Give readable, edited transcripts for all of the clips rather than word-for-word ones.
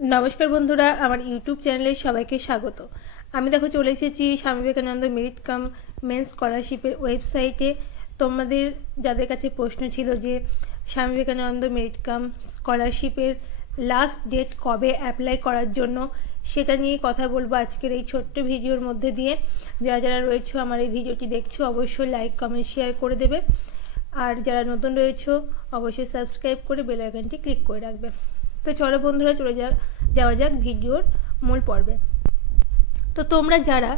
नमस्कार बंधुरा आमार यूट्यूब चैनले सबाइके स्वागत। आमी देखो चले एसेछि स्वामी विवेकानंद मेरिट कम मेन्स स्कलारशिपेर वेबसाइटे। तोमादेर जादेर काछे प्रश्न छिलो जे स्वामी विवेकानंद मेरिट कम स्कलारशिपेर लास्ट डेट कबे अ্যাপ্লাই करार जोन्नो सेटा निये कथा बोलबो आजकेर एई छोट्ट भिडियोर मध्य दिये। जारा जारा रयेछो आमार एई भिडियोटी देखछो अवश्यई लाइक कमेंट शेयर करे देबे और जारा नतुन रयेछो अवश्यई सबस्क्राइब करे बेल आइकनटी क्लिक करे राखबे। तो चलो बंधुरा चले जावा जाक भिडियोर मूल पर्वे। तो तोमरा जारा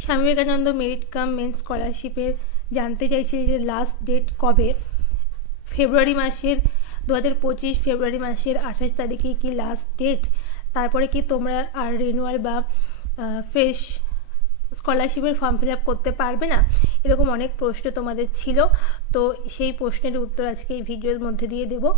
स्वामी विवेकानंद मेरिट कम मेन्स स्कलारशिपेर जानते चाइछे जे लास्ट डेट कबे, फेब्रुआरी मासेर 2025 फेब्रुआरी मासेर 28 तारिखे कि लास्ट डेट, तारपरे कि तोमरा आर रिनुअल बा फ्रेश स्कलारशिपेर फर्म फिल आप करते पारबे ना, एरकम अनेक प्रश्न तोमादेर छिलो। तो सेई प्रश्नेर उत्तर आजके एई भिडियोर मध्ये दिये देबो।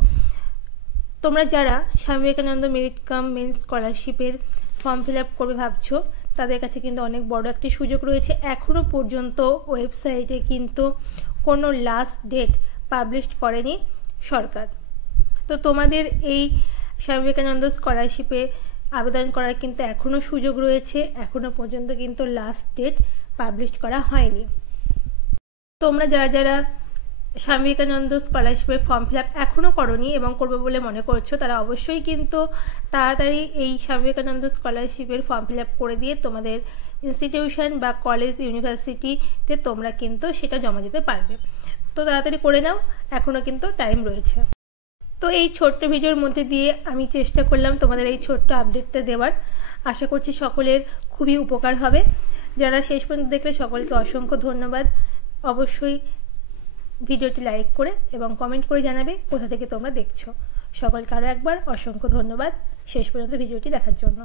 তোমরা যারা Swami Vivekananda merit cum men's স্কলারশিপের ফর্ম ফিল আপ করবে ভাবছো তাদের কাছে কিন্তু অনেক বড় একটি সুযোগ রয়েছে। এখনও পর্যন্ত ওয়েবসাইটে কিন্তু কোনো লাস্ট ডেট পাবলিশ করেনি সরকার। তো তোমাদের এই স্বামী বিবেকানন্দ স্কলারশিপে আবেদন করার কিন্তু এখনও সুযোগ রয়েছে, এখনও পর্যন্ত কিন্তু লাস্ট ডেট পাবলিশ করা হয়নি। তোমরা যারা যারা Swami Vivekananda स्कलारशिपेर form fill up एखोनो करनी एवं करबे बोले मने करछो तारा अवश्यई किन्तु ताड़ाताड़ी एई Swami Vivekananda स्कलारशिपेर form fill up करे दिए तोमादेर इन्स्टिटिउशन बा कलेज यूनिभार्सिटीते तोमरा किन्तु सेटा जमा दिते पारबे। तो ताड़ाताड़ी करे नाओ, एखोनो किन्तु टाइम रयेछे। तो एई छोट्ट भिडियोर मध्य दिए आमी चेष्टा करलाम तोमादेर एई छोट्ट आपडेटटा देवार। आशा करछि सकलेर खुबই उपकार हबे। যারা শেষ পর্যন্ত দেখলে সকলকে অসংখ্য ধন্যবাদ। অবশ্যই ভিডিওটি লাইক করে এবং কমেন্ট করে জানাবে কোথা থেকে তোমরা দেখছো। সকলকে আরও একবার অসংখ্য ধন্যবাদ শেষ পর্যন্ত ভিডিওটি দেখার জন্য।